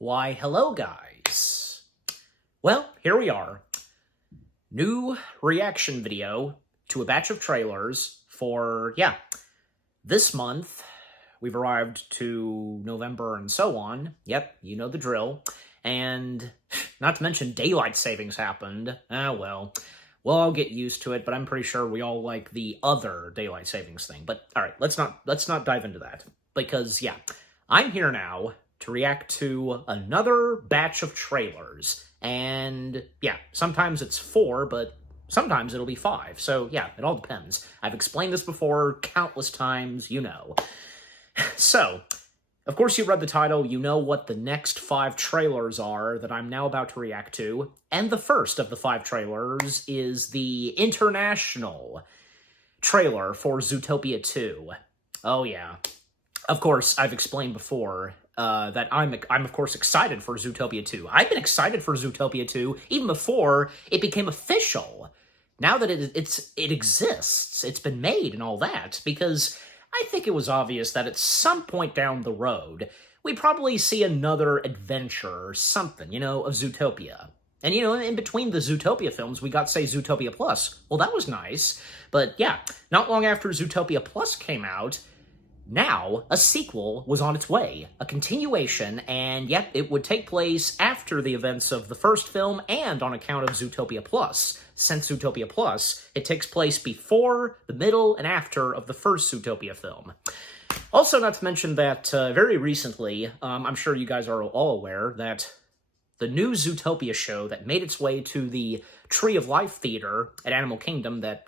Why, hello guys. Well, here we are. New reaction video to a batch of trailers for, this month. We've arrived to November and so on. Yep, you know the drill. And not to mention daylight savings happened. Well, I'll get used to it, but I'm pretty sure we all like the other daylight savings thing. But all right, let's not dive into that because I'm here now to react to another batch of trailers. And sometimes it's 4, but sometimes it'll be 5. So it all depends. I've explained this before countless times, you know. So, of course you read the title, you know what the next 5 trailers are that I'm now about to react to. And the first of the 5 trailers is the international trailer for Zootopia 2. Oh yeah. Of course, I've explained before that I'm of course excited for Zootopia 2. I've been excited for Zootopia 2 even before it became official. Now that it exists, it's been made and all that, because I think it was obvious that at some point down the road, we'd probably see another adventure or something, of Zootopia. And, in between the Zootopia films, we got, say, Zootopia Plus. Well, that was nice. But, not long after Zootopia Plus came out, now a sequel was on its way, a continuation, and it would take place after the events of the first film and on account of Zootopia Plus. Since Zootopia Plus, it takes place before, the middle, and after of the first Zootopia film. Also, not to mention that very recently, I'm sure you guys are all aware that the new Zootopia show that made its way to the Tree of Life Theater at Animal Kingdom that,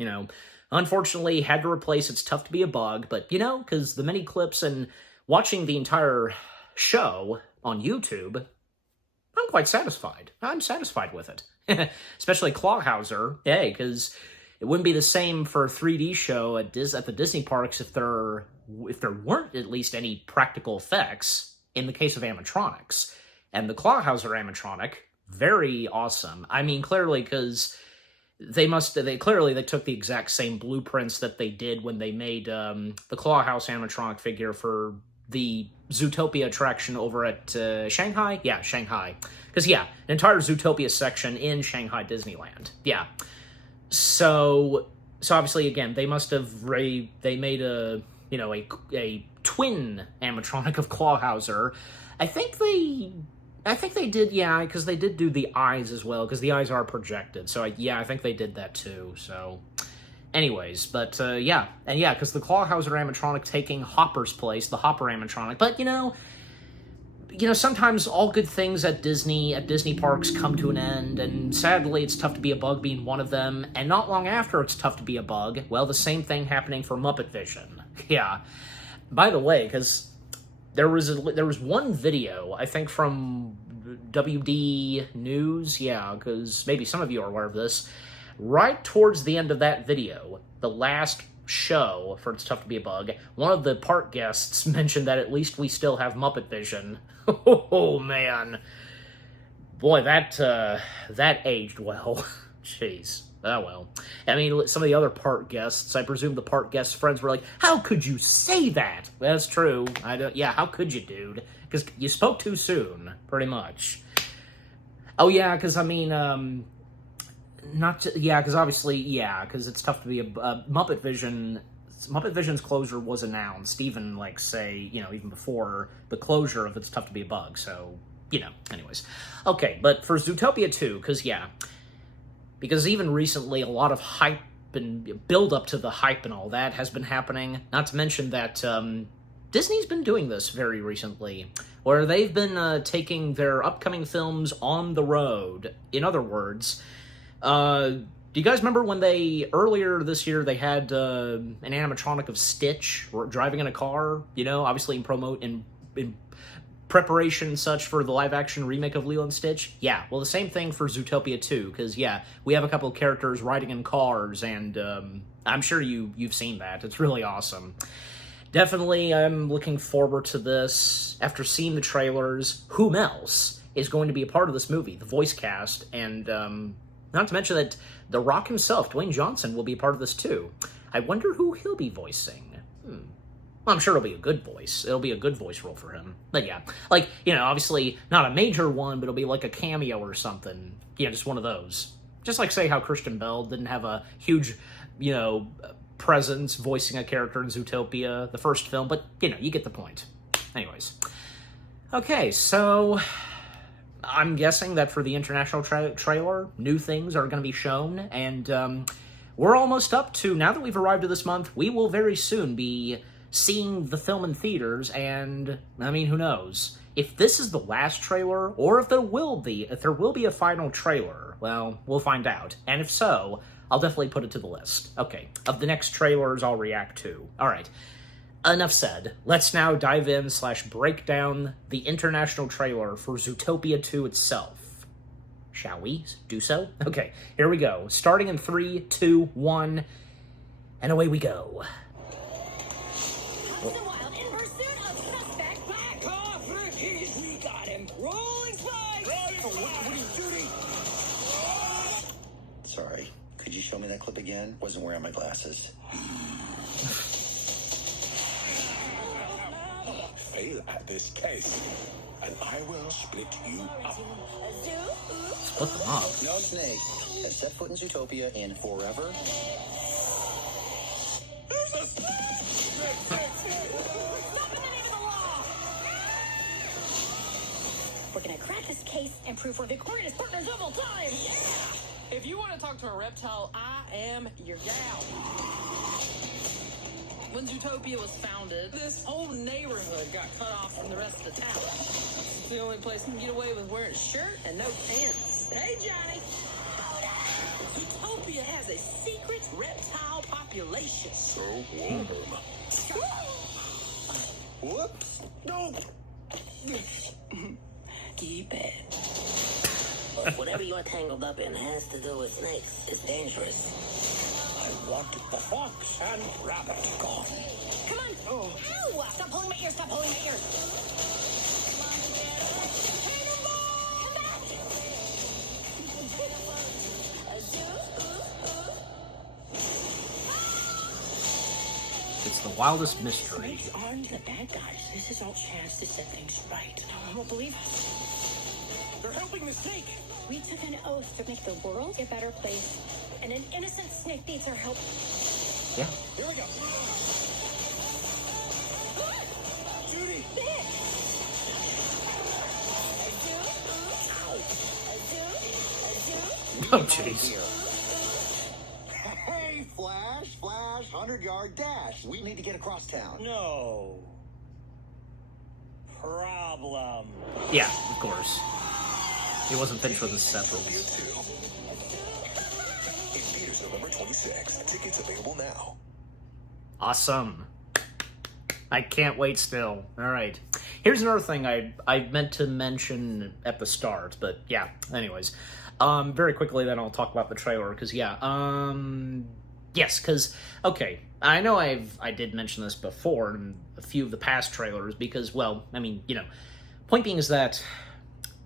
unfortunately had to replace It's Tough to Be a Bug, but, because the mini clips and watching the entire show on YouTube, I'm quite satisfied. I'm satisfied with it. Especially Clawhauser, because it wouldn't be the same for a 3D show at the Disney parks if there weren't at least any practical effects in the case of animatronics. And the Clawhauser animatronic, very awesome. I mean, clearly, because they took the exact same blueprints that they did when they made the Clawhouse animatronic figure for the Zootopia attraction over at Shanghai? Yeah, Shanghai. Because, an entire Zootopia section in Shanghai Disneyland. Yeah. So obviously, again, they must have they made a twin animatronic of Clawhauser. I think they did, because they did do the eyes as well, because the eyes are projected. So, I think they did that too, so anyways, but, because the Clawhauser animatronic taking Hopper's place, the Hopper animatronic, but, sometimes all good things at Disney parks come to an end, and sadly, It's Tough to Be a Bug being one of them, and not long after It's Tough to Be a Bug, well, the same thing happening for Muppet Vision. Yeah. By the way, because there was one video, I think from WD News, because maybe some of you are aware of this. Right towards the end of that video, the last show for It's Tough to Be a Bug, one of the park guests mentioned that at least we still have Muppet Vision. Oh, man. Boy, that aged well. Jeez. Oh, well. I mean, some of the other park guests, I presume the park guests' friends were like, how could you say that? That's true. How could you, dude? Because you spoke too soon, pretty much. Oh, yeah, because, I mean, because obviously, because It's Tough to Be a Muppet Vision's closure was announced, even, even before the closure of It's Tough to Be a Bug, so, anyways. Okay, but for Zootopia 2, because even recently, a lot of hype and build-up to the hype and all that has been happening. Not to mention that Disney's been doing this very recently, where they've been taking their upcoming films on the road. In other words, do you guys remember when earlier this year, they had an animatronic of Stitch driving in a car? Obviously in preparation and such for the live-action remake of Lilo and Stitch? Yeah, well, the same thing for Zootopia 2, because, we have a couple of characters riding in cars, and I'm sure you've seen that. It's really awesome. Definitely, I'm looking forward to this. After seeing the trailers, whom else is going to be a part of this movie? The voice cast, and not to mention that The Rock himself, Dwayne Johnson, will be a part of this, too. I wonder who he'll be voicing. I'm sure it'll be a good voice. It'll be a good voice role for him. But yeah, like, you know, obviously not a major one, but it'll be like a cameo or something. Yeah, just one of those. Just like, say, how Christian Bale didn't have a huge, you know, presence voicing a character in Zootopia, the first film, but, you know, you get the point. Anyways. Okay, so I'm guessing that for the international trailer, new things are going to be shown, and we're almost up to, now that we've arrived to this month, we will very soon be seeing the film in theaters, and, I mean, who knows? If this is the last trailer, or if there will be a final trailer, well, we'll find out. And if so, I'll definitely put it to the list. Okay, of the next trailers I'll react to. Alright, enough said. Let's now dive in / break down the international trailer for Zootopia 2 itself. Shall we do so? Okay, here we go. Starting in 3, 2, 1, and away we go. Wild in pursuit of suspect. Back off, rookies! We got him. Rolling spikes! What are you doing? Sorry. Could you show me that clip again? Wasn't wearing my glasses. Fail at this case, and I will split you up. Split them up. No snake has set foot in Zootopia in forever. There's a snake! We're gonna crack this case and prove we're Victoria's partners of all time. Yeah! If you want to talk to a reptile, I am your gal. When Zootopia was founded, this whole neighborhood got cut off from the rest of the town. It's the only place you can get away with wearing a shirt and no pants. Hey, Johnny! Zootopia has a secret reptile population. So warm. Whoops. No. Keep it. Whatever you're tangled up in has to do with snakes. It's dangerous. I want the fox and rabbit gone. Come on! Oh. Ow! Stop pulling my ear! Stop pulling my ear! Come back! It's the wildest mystery. Snakes aren't the bad guys. This is our chance to set things right. No one will believe us. They're helping the snake. We took an oath to make the world a better place, and an innocent snake needs our help. Yeah. Here we go. Judy! Oh, jeez. Hey, Flash, 100-yard dash. We need to get across town. No problem. Yeah, of course. He wasn't finished with his sentence. In theaters November 26th. Tickets available now. Awesome. I can't wait still. Alright. Here's another thing I meant to mention at the start, but yeah, anyways. Very quickly then I'll talk about the trailer, because yeah, yes, because, okay, I know I did mention this before in a few of the past trailers, because, well, I mean, you know, point being is that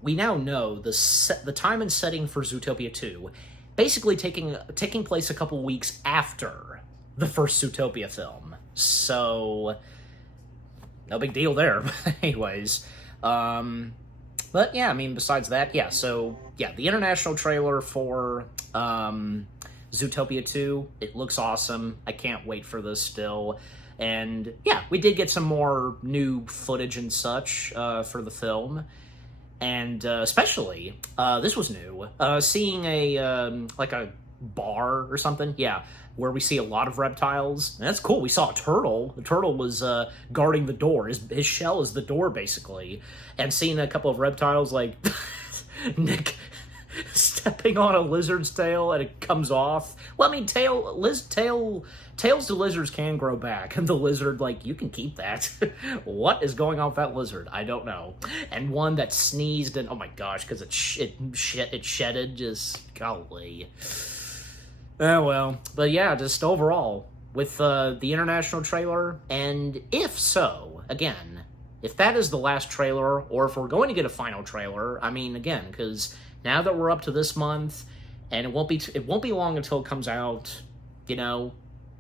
we now know the time and setting for Zootopia 2 basically taking place a couple weeks after the first Zootopia film. So, no big deal there. Anyways, but yeah, I mean, besides that, yeah, so, yeah, the international trailer for Zootopia 2, it looks awesome. I can't wait for this still. And, yeah, we did get some more new footage and such for the film. And especially, this was new, seeing like a bar or something, yeah, where we see a lot of reptiles. And that's cool. We saw a turtle. The turtle was guarding the door. His shell is the door, basically. And seeing a couple of reptiles, like Nick stepping on a lizard's tail and it comes off. Well, I mean, tails to lizards can grow back, and the lizard, like, you can keep that. What is going on with that lizard? I don't know. And one that sneezed, and oh my gosh, because it shedded, just golly. Oh well, but yeah, just overall with the international trailer, and if so, again, if that is the last trailer, or if we're going to get a final trailer, I mean, again, because now that we're up to this month, and it won't be long until it comes out, you know,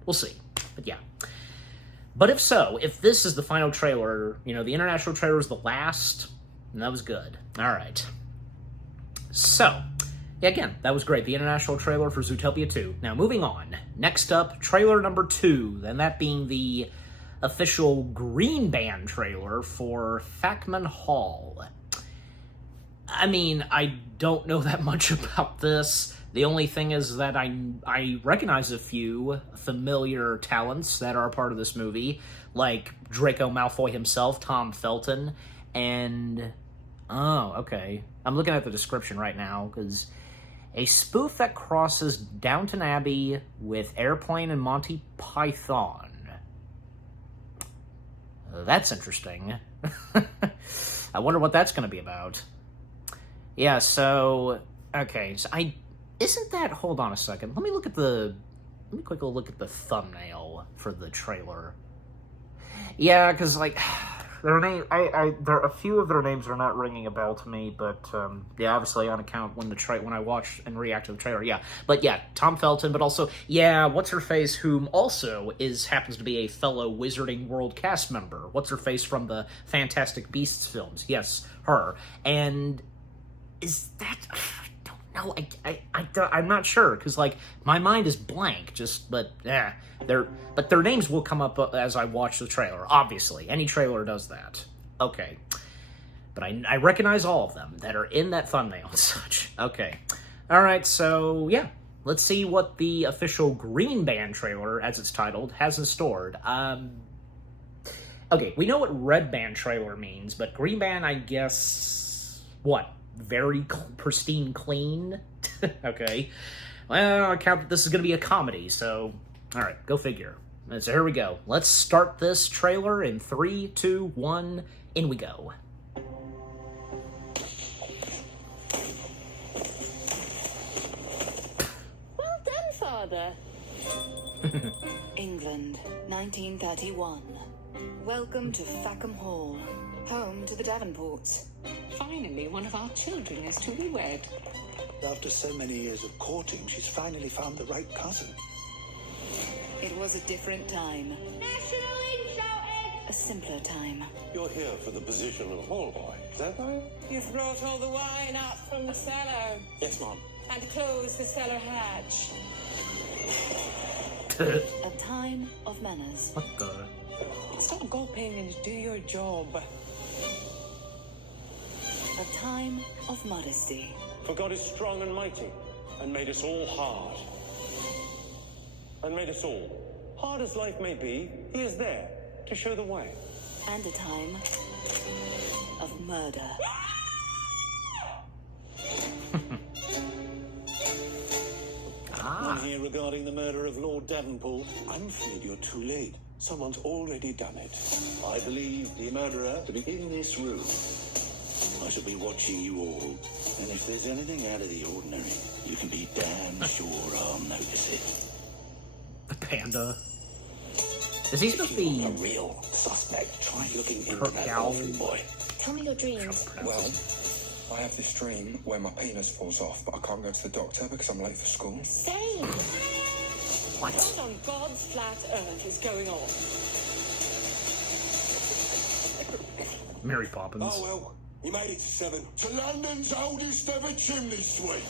we'll see. But yeah. But if so, if this is the final trailer, you know, the international trailer is the last, and that was good. All right. So, yeah, again, that was great. The international trailer for Zootopia 2. Now, moving on. Next up, trailer number 2, and that being the official Green Band trailer for Fackham Hall. I mean, I don't know that much about this. The only thing is that I recognize a few familiar talents that are a part of this movie, like Draco Malfoy himself, Tom Felton, and... Oh, okay. I'm looking at the description right now, because a spoof that crosses Downton Abbey with Airplane and Monty Python. That's interesting. I wonder what that's going to be about. Yeah, so... Okay, so isn't that... Hold on a second. Let me quickly look at the thumbnail for the trailer. Yeah, because, like... Their name, there a few of their names are not ringing a bell to me, but yeah, obviously on account when I watch and react to the trailer, yeah. But yeah, Tom Felton, but also yeah, what's her face, whom also happens to be a fellow Wizarding World cast member. What's her face from the Fantastic Beasts films? Yes, her. And is that? I don't know. I'm not sure because like my mind is blank. But their names will come up as I watch the trailer. Obviously, any trailer does that. Okay, but I recognize all of them that are in that thumbnail and such. Okay, all right. So yeah, let's see what the official Green Band trailer, as it's titled, has in store. Okay, we know what Red Band trailer means, but Green Band, I guess, what? Very pristine clean. Okay, well, I count that this is going to be a comedy, so all right, go figure. And so here we go. Let's start this trailer in 3, 2, 1, in we go. Well done, Father. England, 1931. Welcome to Fackham Hall, home to the Davenports. Finally, one of our children is to be wed. After so many years of courting, she's finally found the right cousin. It was a different time. A simpler time. You're here for the position of hall boy, is that right? You've brought all the wine out from the cellar Yes, Mom. and closed the cellar hatch. A time of manners. What the? Stop gulping and do your job. A time of modesty. For God is strong and mighty, and made us all hard. And made us all. Hard as life may be, he is there to show the way. And a time of murder. I'm here regarding the murder of Lord Davenport. I'm afraid you're too late. Someone's already done it. I believe the murderer to be in this room. I shall be watching you all. And if there's anything out of the ordinary, you can be damn sure I'll notice it. The panda. Is he supposed to be A real suspect. Try looking into Kirk that Gowell? orphan boy. Tell me your dreams. Well, I have this dream where my penis falls off, but I can't go to the doctor because I'm late for school. Same. what? What on God's flat earth is going on? Mary Poppins. Oh, well, you made it to 7. To London's oldest ever chimney sweep.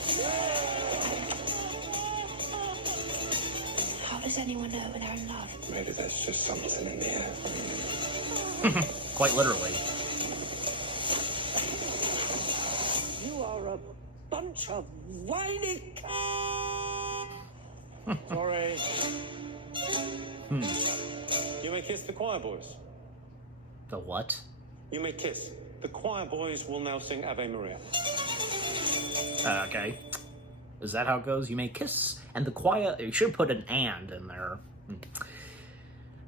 How does anyone know when they're in love? Maybe there's just something in the air. Quite literally. You are a bunch of whiny... Sorry. You may kiss the choir boys. The what? You may kiss. The choir boys will now sing Ave Maria. Okay. Is that how it goes? You may kiss, and the choir... You should put an and in there.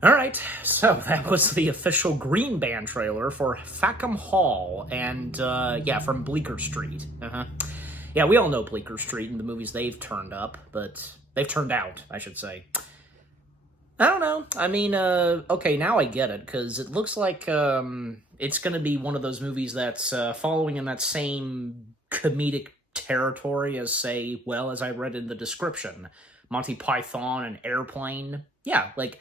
Alright, so that was the official Green Band trailer for Fackham Hall, and, yeah, from Bleecker Street. Yeah, we all know Bleecker Street and the movies they've turned up, but... They've turned out, I should say. I don't know. I mean, okay, now I get it, because it looks like, it's going to be one of those movies that's, following in that same comedic territory as, say, well, as I read in the description, Monty Python and Airplane. Yeah, like,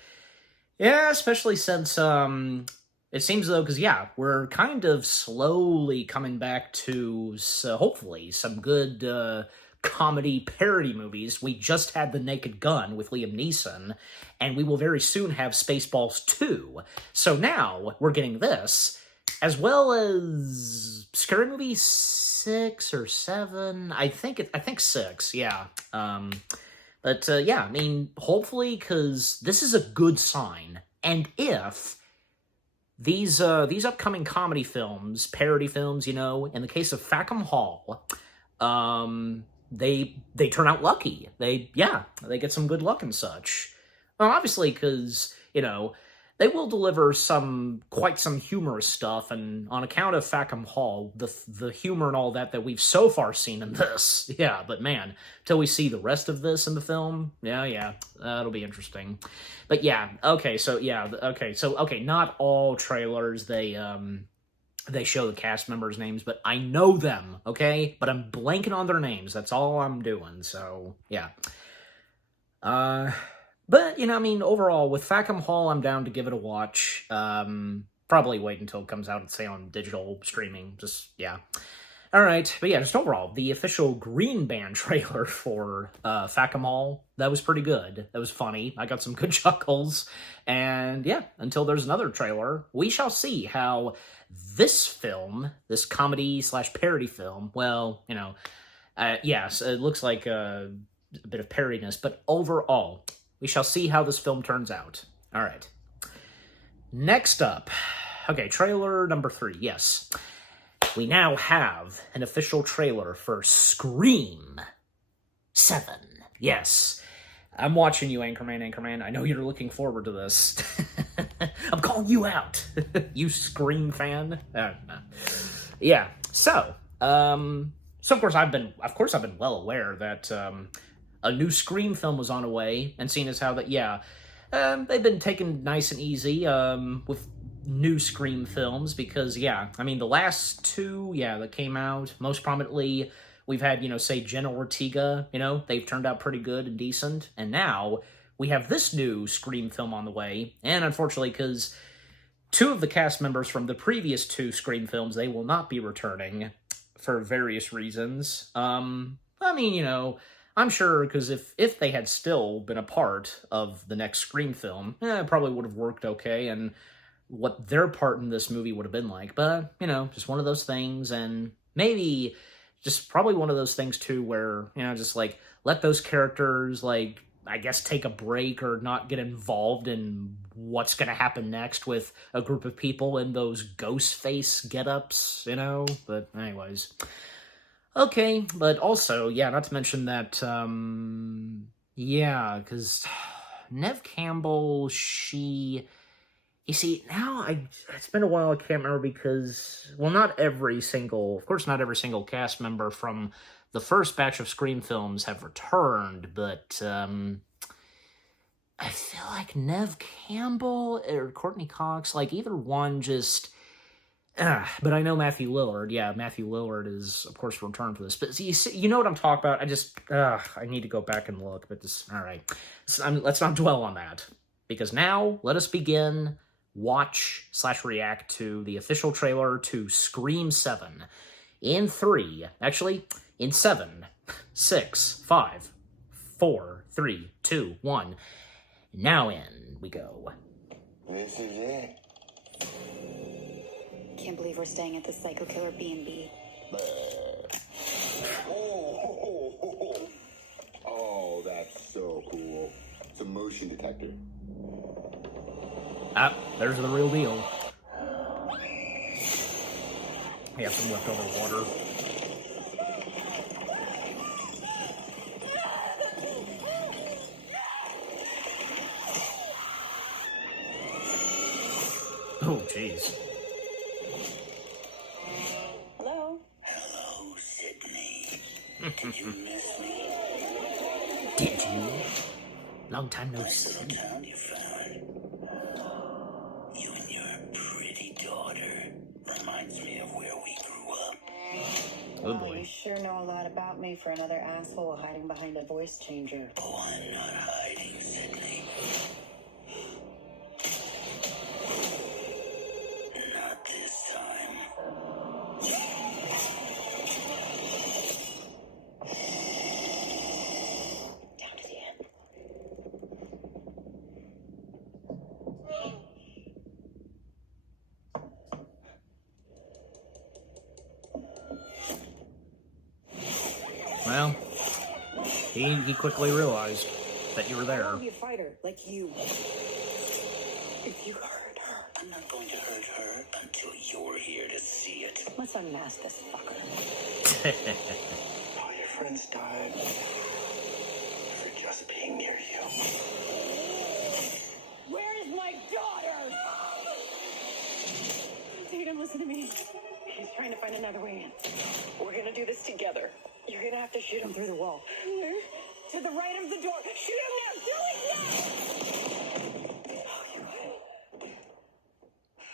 Yeah, especially since it seems though, because yeah, we're kind of slowly coming back to hopefully some good comedy parody movies. We just had The Naked Gun with Liam Neeson, and we will very soon have Spaceballs 2. So now we're getting this, as well as Scary Movie 6 or 7. I think 6. Yeah. But yeah, I mean, hopefully, because this is a good sign. And if these upcoming comedy films, parody films, in the case of Fackham Hall, they turn out lucky. They get some good luck and such. Well, obviously, because they will deliver quite some humorous stuff, and on account of Fackham Hall, the humor and all that we've so far seen in this, yeah. But man, till we see the rest of this in the film, yeah, that'll be interesting. But yeah, okay, so not all trailers they show the cast members' names, but I know them, okay? But I'm blanking on their names. That's all I'm doing. So yeah. But, I mean, overall, with Fackham Hall, I'm down to give it a watch. Probably wait until it comes out, say, on digital streaming. Just, yeah. Alright, but yeah, just overall, the official Green Band trailer for Fackham Hall, that was pretty good. That was funny. I got some good chuckles. And yeah, until there's another trailer, we shall see how this film, this comedy/parody film, well, yes, it looks like a bit of parodiness, but overall, we shall see how this film turns out. All right. Next up. Okay, trailer number 3. Yes. We now have an official trailer for Scream 7. Yes. I'm watching you, Anchorman. I know you're looking forward to this. I'm calling you out. You Scream fan. Yeah. So of course I've been well aware that a new Scream film was on the way, and seeing as how that, they've been taking nice and easy with new Scream films, because, I mean, the last 2, that came out, most prominently, we've had, say, Jenna Ortega, they've turned out pretty good and decent, and now we have this new Scream film on the way, and unfortunately, because 2 of the cast members from the previous 2 Scream films, they will not be returning for various reasons. I mean, I'm sure, because if they had still been a part of the next Scream film, it probably would have worked okay, and what their part in this movie would have been like. But, just one of those things, and maybe just probably one of those things, too, where, just, let those characters, I guess, take a break or not get involved in what's going to happen next with a group of people in those ghost face get-ups, But anyways. Okay, but also, not to mention that, because Neve Campbell, you see, now it's been a while, I can't remember, because, well, not every single cast member from the first batch of Scream films have returned, but, I feel like Neve Campbell or Courtney Cox, either one just... but I know Matthew Lillard. Yeah, Matthew Lillard is, of course, returned for this. But you know what I'm talking about? I need to go back and look. But all right. Let's not dwell on that. Because now, let us begin watch/react to the official trailer to Scream 7. In 7, 6, 5, 4, 3, 2, 1. Now in we go. This is it. Can't believe we're staying at the Psycho Killer B&B. Oh, that's so cool. It's a motion detector. There's the real deal. We have some leftover water. Oh, jeez. Hello? Hello, Sydney. Did you miss me? Did you? Long time no Nice see. little town you found. You and your pretty daughter. Reminds me of where we grew up. Oh Wow, boy. you sure know a lot about me for another asshole hiding behind a voice changer. Oh, I'm not hiding, Sydney. Well, he quickly realized that you were I there. want to be a fighter, like you. If you hurt her, I'm not going to hurt her until you're here to see it. let's unmask this fucker. All your friends died for just being near you. Where is my daughter? Tatum, listen to me. He's trying to find another way in. We're gonna do this together. You're gonna have to shoot him through the wall. Where? To the right of the door. Shoot him now! Do it now!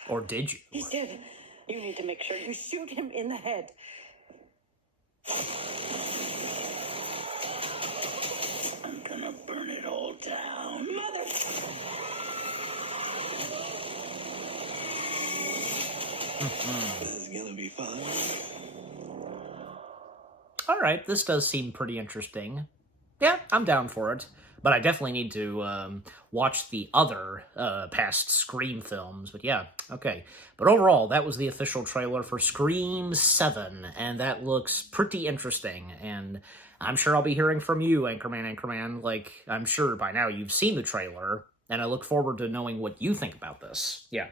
Or did you? He's dead. You need to make sure you shoot him in the head. I'm gonna burn it all down. Mother! This is gonna be fun. Alright, this does seem pretty interesting. Yeah, I'm down for it. But I definitely need to watch the other past Scream films. But yeah, okay. But overall, that was the official trailer for Scream 7. And that looks pretty interesting. And I'm sure I'll be hearing from you, Anchorman. Like, I'm sure by now you've seen the trailer. And I look forward to knowing what you think about this. Yeah.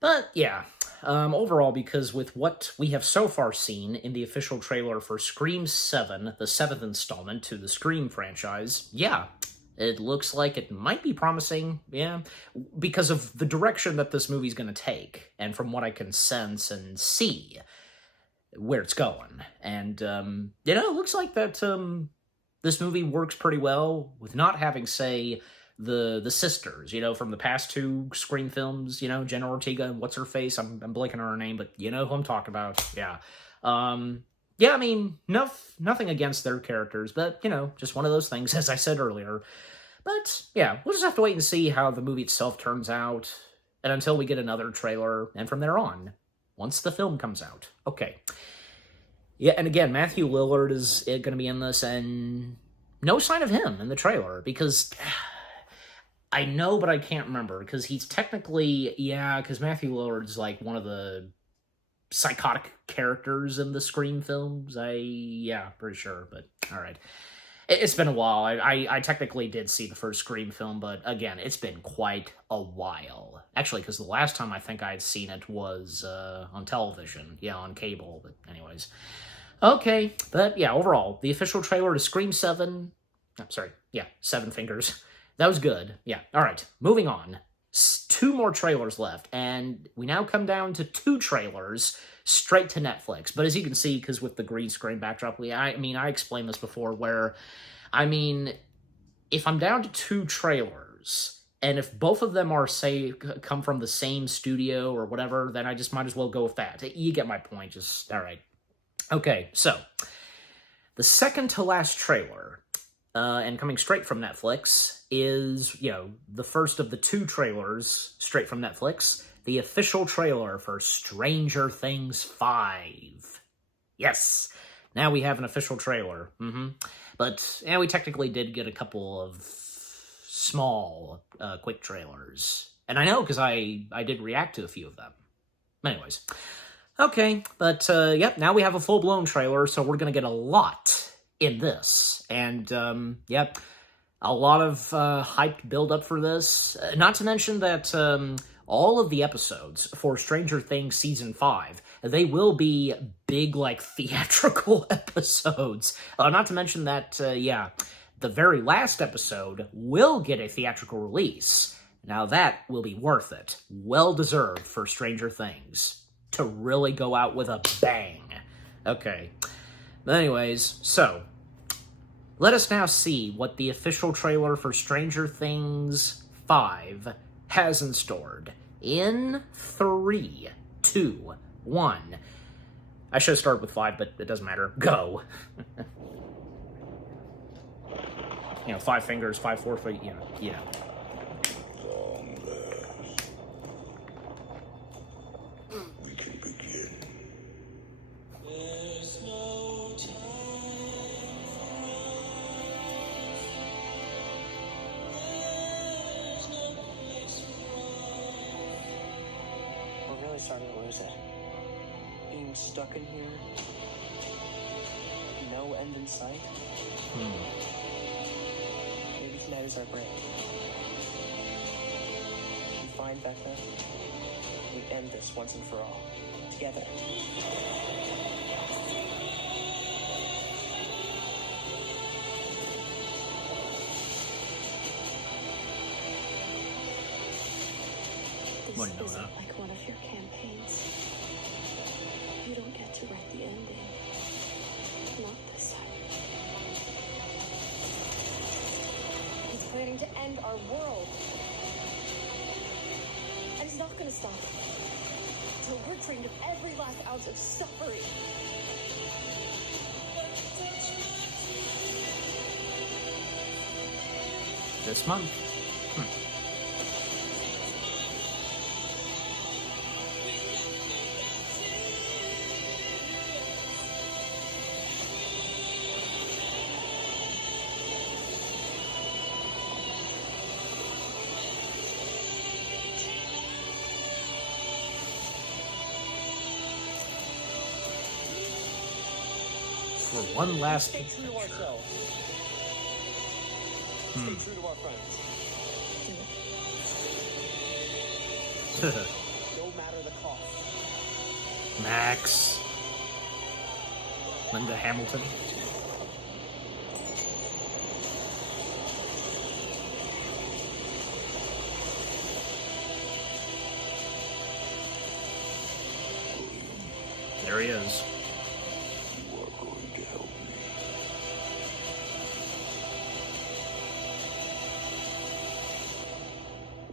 But yeah, overall, because with what we have so far seen in the official trailer for Scream 7, the 7th installment to the Scream franchise, yeah, it looks like it might be promising, yeah, because of the direction that this movie's going to take, and from what I can sense and see where it's going. And, you know, it looks like that this movie works pretty well with not having, say, the sisters, you know, from the past two Scream films, you know, Jenna Ortega and what's-her-face, I'm blanking on her name, but you know who I'm talking about, yeah. Yeah, I mean, nothing against their characters, but, you know, just one of those things, as I said earlier. But, yeah, we'll just have to wait and see how the movie itself turns out, and until we get another trailer, and from there on, once the film comes out. Okay. Yeah, and again, Matthew Lillard is going to be in this, and no sign of him in the trailer, because I know, but I can't remember, because he's technically, yeah, because Matthew Lillard's like one of the psychotic characters in the Scream films. Yeah, pretty sure, but alright. It's been a while. I technically did see the first Scream film, but again, it's been quite a while. Actually, because the last time I think I'd seen it was on television. Yeah, on cable, but anyways. Okay, but yeah, overall, the official trailer to Scream 7... I'm sorry, yeah, Seven Fingers. That was good. Yeah, alright, moving on. 2 more trailers left, and we now come down to 2 trailers straight to Netflix. But as you can see, because with the green screen backdrop, I mean, I explained this before, where, I mean, if I'm down to 2 trailers, and if both of them are, say, come from the same studio or whatever, then I just might as well go with that. You get my point, just, alright. Okay, so, the second to last trailer, and coming straight from Netflix, is, you know, the first of the 2 trailers straight from Netflix, the official trailer for Stranger Things 5. Yes, now we have an official trailer. But, yeah, we technically did get a couple of small, quick trailers. And I know, because I did react to a few of them. Anyways. Okay, but, yep, now we have a full-blown trailer, so we're gonna get a lot in this. And, yep, a lot of hyped build-up for this. Not to mention that all of the episodes for Stranger Things Season 5, they will be big, like, theatrical episodes. Not to mention that, yeah, the very last episode will get a theatrical release. Now that will be worth it. Well-deserved for Stranger Things to really go out with a bang. Okay. But anyways, so, let us now see what the official trailer for Stranger Things 5 has in store. In 3, 2, 1. I should have started with 5, but it doesn't matter. Go. You know, 5 fingers, 5, 4 feet, you know, yeah. We can begin. There's no We're really starting to lose it. Being stuck in here no end in sight? Maybe tonight is our break. We find Vecna. We end this once and for all. Together. This Wouldn't know isn't that. like one of your campaigns. You don't get to write the ending. Not this time. He's planning to end our world. And he's not gonna stop until we're drained of every last ounce of suffering. This month. For one last Stay true to ourselves. Stay true to our friends. No matter the cost. Max. Linda Hamilton. There he is. You are going to help me.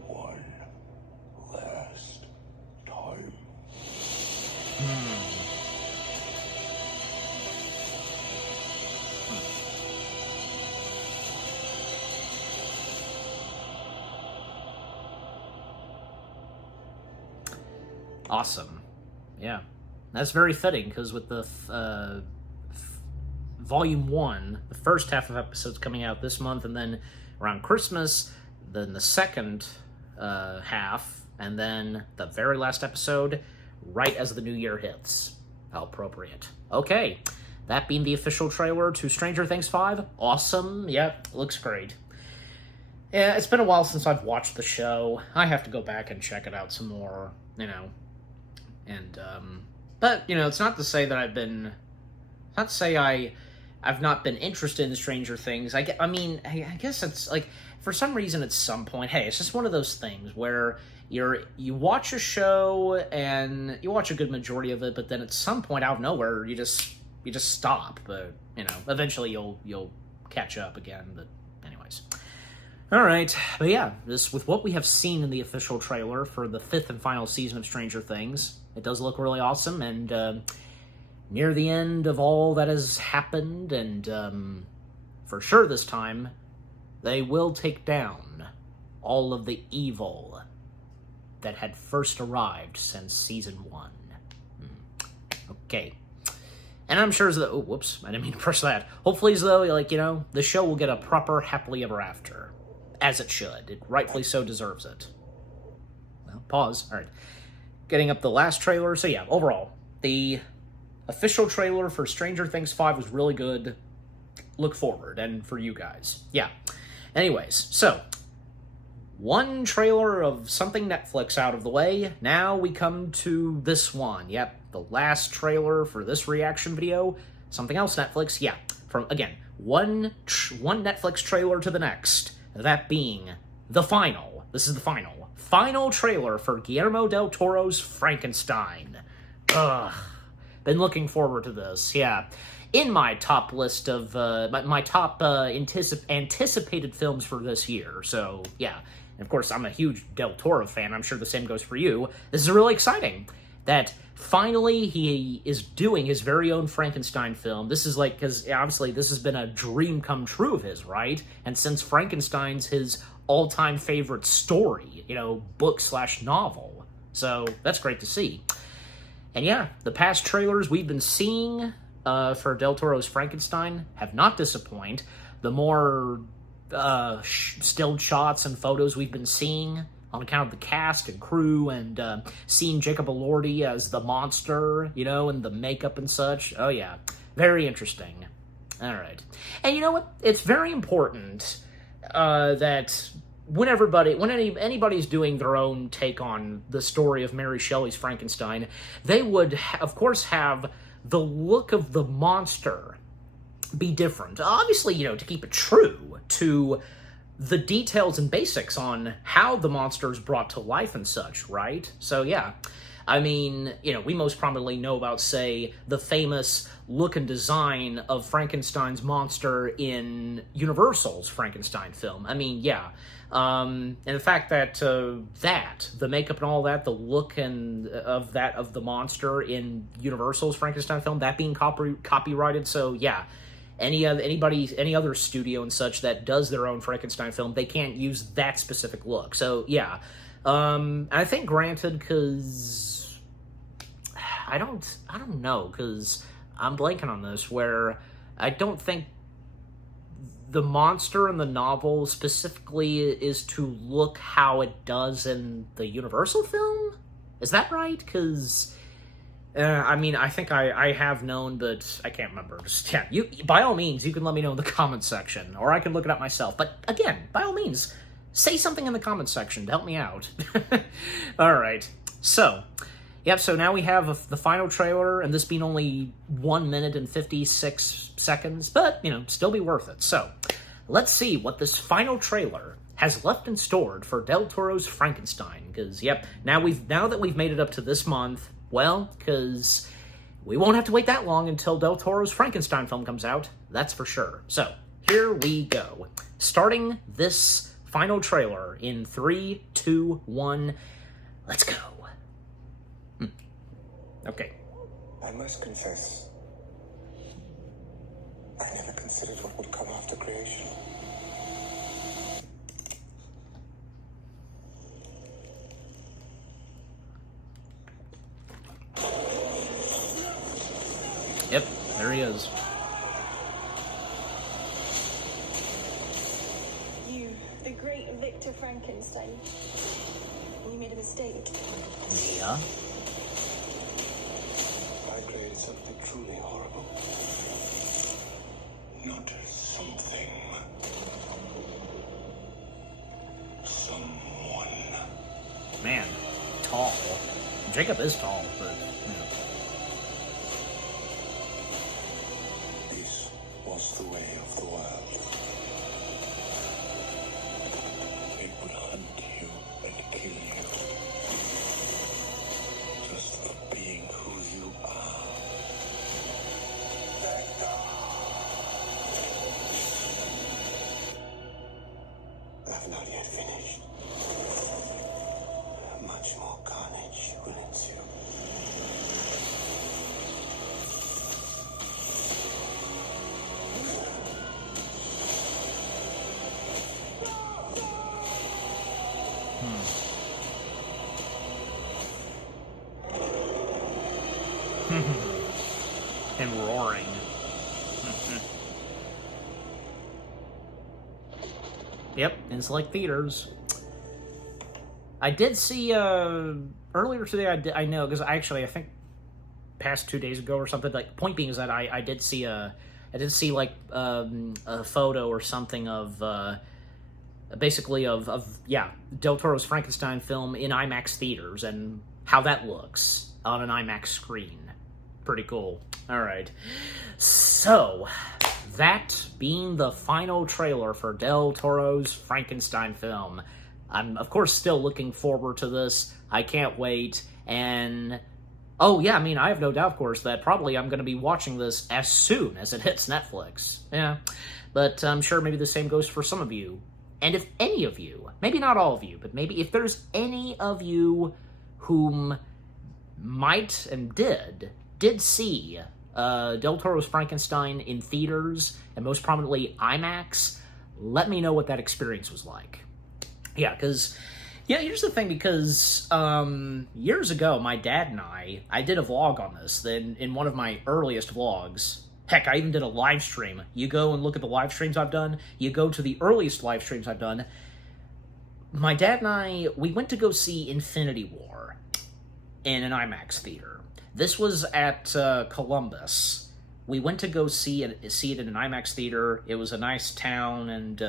One last time. Awesome. Yeah. That's very fitting, because with the Volume 1, the first half of episodes coming out this month, and then around Christmas, then the second half, and then the very last episode, right as the new year hits. How appropriate. Okay, that being the official trailer to Stranger Things 5. Awesome. Yep, looks great. Yeah, it's been a while since I've watched the show. I have to go back and check it out some more, you know. And, but, you know, it's not to say that I've not been interested in Stranger Things. I guess it's, like, for some reason at some point, hey, it's just one of those things where you watch a show and you watch a good majority of it, but then at some point out of nowhere, you just stop. But, you know, eventually you'll catch up again, but anyways. All right, but yeah, this with what we have seen in the official trailer for the 5th and final season of Stranger Things, it does look really awesome, and near the end of all that has happened, and for sure this time, they will take down all of the evil that had first arrived since Season 1. Okay. And I'm sure as the... Oh, whoops, I didn't mean to press that. Hopefully, as though, like, you know, the show will get a proper happily ever after. As it should. It rightfully so deserves it. Well, pause. All right. Getting up the last trailer. So yeah, overall, the official trailer for Stranger Things 5 was really good. Look forward. And for you guys. Yeah. Anyways, so one trailer of something Netflix out of the way. Now we come to this one. Yep, the last trailer for this reaction video. Something else Netflix. Yeah. From, again, one Netflix trailer to the next. That being the final. This is the final trailer for Guillermo del Toro's Frankenstein. Ugh. Been looking forward to this, yeah. In my top list of, my top anticipated films for this year, so, yeah. And of course, I'm a huge Del Toro fan. I'm sure the same goes for you. This is really exciting that finally he is doing his very own Frankenstein film. This is like, because obviously this has been a dream come true of his, right? And since Frankenstein's his all-time favorite story, you know, book/novel. So that's great to see. And yeah, the past trailers we've been seeing for Del Toro's Frankenstein have not disappointed. The more still shots and photos we've been seeing on account of the cast and crew, and seeing Jacob Elordi as the monster, you know, and the makeup and such. Oh yeah, very interesting. All right. And you know what? It's very important that when anybody's doing their own take on the story of Mary Shelley's Frankenstein, they would, of course, have the look of the monster be different. Obviously, you know, to keep it true to the details and basics on how the monster is brought to life and such, right? So, yeah. I mean, you know, we most probably know about, say, the famous look and design of Frankenstein's monster in Universal's Frankenstein film. I mean, yeah. And the fact that the makeup and all that, the look of the monster in Universal's Frankenstein film, that being copyrighted, so yeah. Any other studio and such that does their own Frankenstein film, they can't use that specific look. So, yeah. I think granted, because I don't know, because I'm blanking on this, where I don't think the monster in the novel specifically is to look how it does in the Universal film? Is that right? Because, I mean, I think I have known, but I can't remember. Just, yeah, by all means, you can let me know in the comments section, or I can look it up myself. But again, by all means, say something in the comments section to help me out. All right, so, yep, so now we have the final trailer, and this being only 1 minute and 56 seconds, but, you know, still be worth it. So, let's see what this final trailer has left in store for Del Toro's Frankenstein, because, yep, now that we've made it up to this month, well, because we won't have to wait that long until Del Toro's Frankenstein film comes out, that's for sure. So, here we go. Starting this final trailer in 3, 2, 1, let's go. Okay. I must confess, I never considered what would come after creation. Yep, there he is. You, the great Victor Frankenstein. You made a mistake. Yeah. I created something truly horrible. Not something. Someone. Man, tall. Jacob is tall, but, you know. This was the way of the world. It would hunt you and kill you. Just for being who you are. I've not yet finished. Much more carnage will ensue. And roaring. Yep, it's like theaters. I did see, earlier today, I know, because I think past 2 days ago or something, like, point being is that I did see a photo or something of, basically of Del Toro's Frankenstein film in IMAX theaters, and how that looks on an IMAX screen. Pretty cool. Alright. So, that being the final trailer for Del Toro's Frankenstein film. I'm, of course, still looking forward to this. I can't wait. And, oh, yeah, I mean, I have no doubt, of course, that probably I'm going to be watching this as soon as it hits Netflix. Yeah. But I'm sure maybe the same goes for some of you. And if any of you, maybe not all of you, but maybe if there's any of you whom might and did see Del Toro's Frankenstein in theaters, and most prominently IMAX, let me know what that experience was like. Yeah, because, yeah, here's the thing, because years ago, my dad and I did a vlog on this, then in one of my earliest vlogs. Heck, I even did a live stream. You go and look at the live streams I've done, you go to the earliest live streams I've done. My dad and I, we went to go see Infinity War in an IMAX theater. This was at Columbus, we went to go see it in an IMAX theater. It was a nice town and,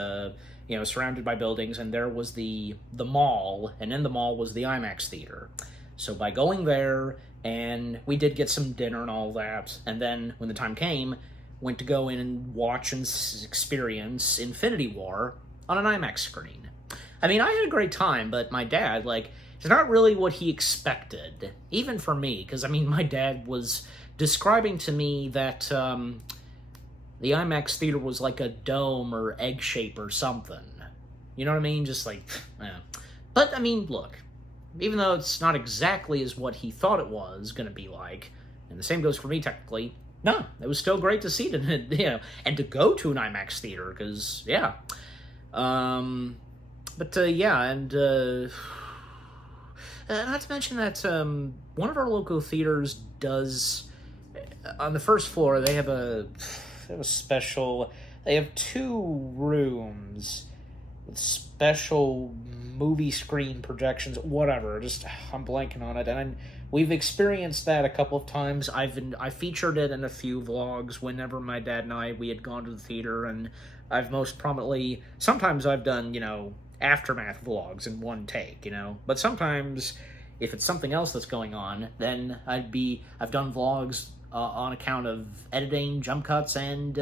you know, surrounded by buildings, and there was the mall, and in the mall was the IMAX theater. So by going there, and we did get some dinner and all that, and then when the time came, went to go in and watch and experience Infinity War on an IMAX screen. I mean, I had a great time, but my dad, like, it's not really what he expected, even for me, because, I mean, my dad was describing to me that the IMAX theater was like a dome or egg shape or something. You know what I mean? Just like, yeah. But, I mean, look, even though it's not exactly as what he thought it was going to be like, and the same goes for me technically, no, it was still great to see it, you know, and to go to an IMAX theater, because, yeah. Yeah, and not to mention that one of our local theaters does, on the first floor, they have a special, they have 2 rooms with special movie screen projections, whatever, just, I'm blanking on it, and we've experienced that a couple of times. I featured it in a few vlogs whenever my dad and we had gone to the theater, and I've most prominently, sometimes I've done, you know, aftermath vlogs in one take, you know, but sometimes, if it's something else that's going on, then I've done vlogs on account of editing, jump cuts, and,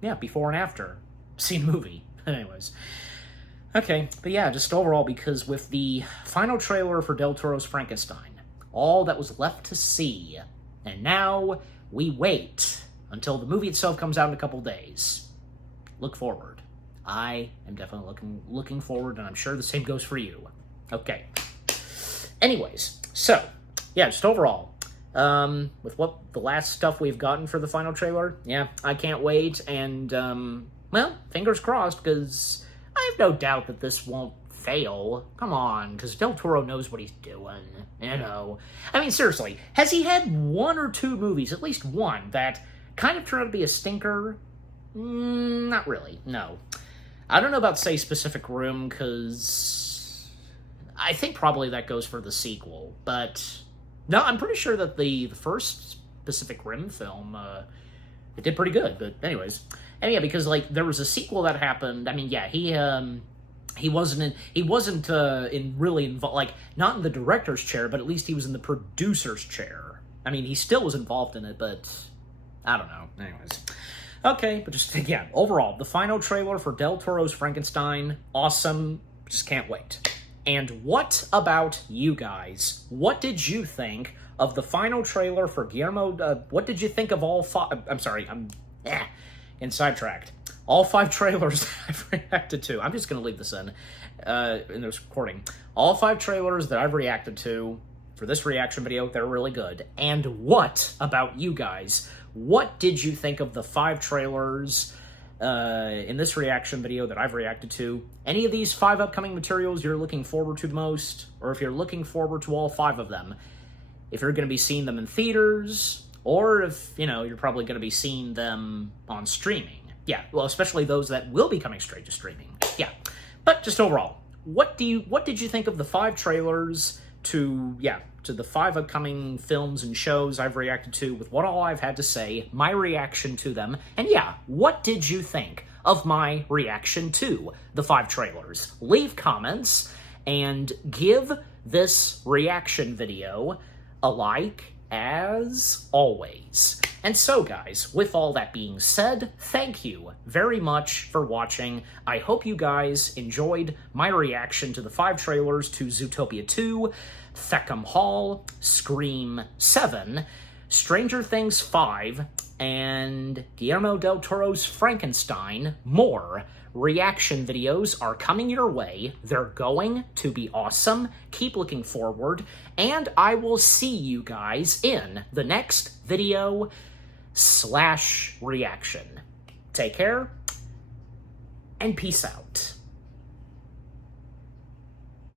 yeah, before and after scene movie. Anyways. Okay, but yeah, just overall, because with the final trailer for Del Toro's Frankenstein, all that was left to see, and now we wait until the movie itself comes out in a couple days. Look forward. I am definitely looking forward, and I'm sure the same goes for you. Okay. Anyways, so, yeah, just overall, with what the last stuff we've gotten for the final trailer, yeah, I can't wait, and, well, fingers crossed, because I have no doubt that this won't fail. Come on, because Del Toro knows what he's doing, you know. I mean, seriously, has he had 1 or 2 movies, at least one, that kind of turned out to be a stinker? Not really, no. I don't know about, say, Pacific Rim, because I think probably that goes for the sequel, but no, I'm pretty sure that the first Pacific Rim film, it did pretty good, but anyways. And yeah, because, like, there was a sequel that happened. I mean, yeah, he wasn't really involved, like, not in the director's chair, but at least he was in the producer's chair. I mean, he still was involved in it, but I don't know. Anyways. Okay, but just, yeah, overall, the final trailer for Del Toro's Frankenstein, awesome, just can't wait. And what about you guys? What did you think of the final trailer for Guillermo, what did you think of all 5, I'm sorry, and sidetracked. All 5 trailers that I've reacted to, I'm just going to leave this in this recording. All 5 trailers that I've reacted to for this reaction video, they're really good. And what about you guys? What did you think of the 5 trailers in this reaction video that I've reacted to? Any of these 5 upcoming materials you're looking forward to the most? Or if you're looking forward to all 5 of them? If you're going to be seeing them in theaters, or if, you know, you're probably going to be seeing them on streaming. Yeah, well, especially those that will be coming straight to streaming. Yeah, but just overall, what did you think of the 5 trailers to the 5 upcoming films and shows I've reacted to, with what all I've had to say, my reaction to them, and yeah, what did you think of my reaction to the 5 trailers? Leave comments, and give this reaction video a like, as always. And so, guys, with all that being said, thank you very much for watching. I hope you guys enjoyed my reaction to the 5 trailers to Zootopia 2, Fackham Hall, Scream 7, Stranger Things 5, and Guillermo del Toro's Frankenstein. More reaction videos are coming your way. They're going to be awesome. Keep looking forward, and I will see you guys in the next video / reaction. Take care, and peace out.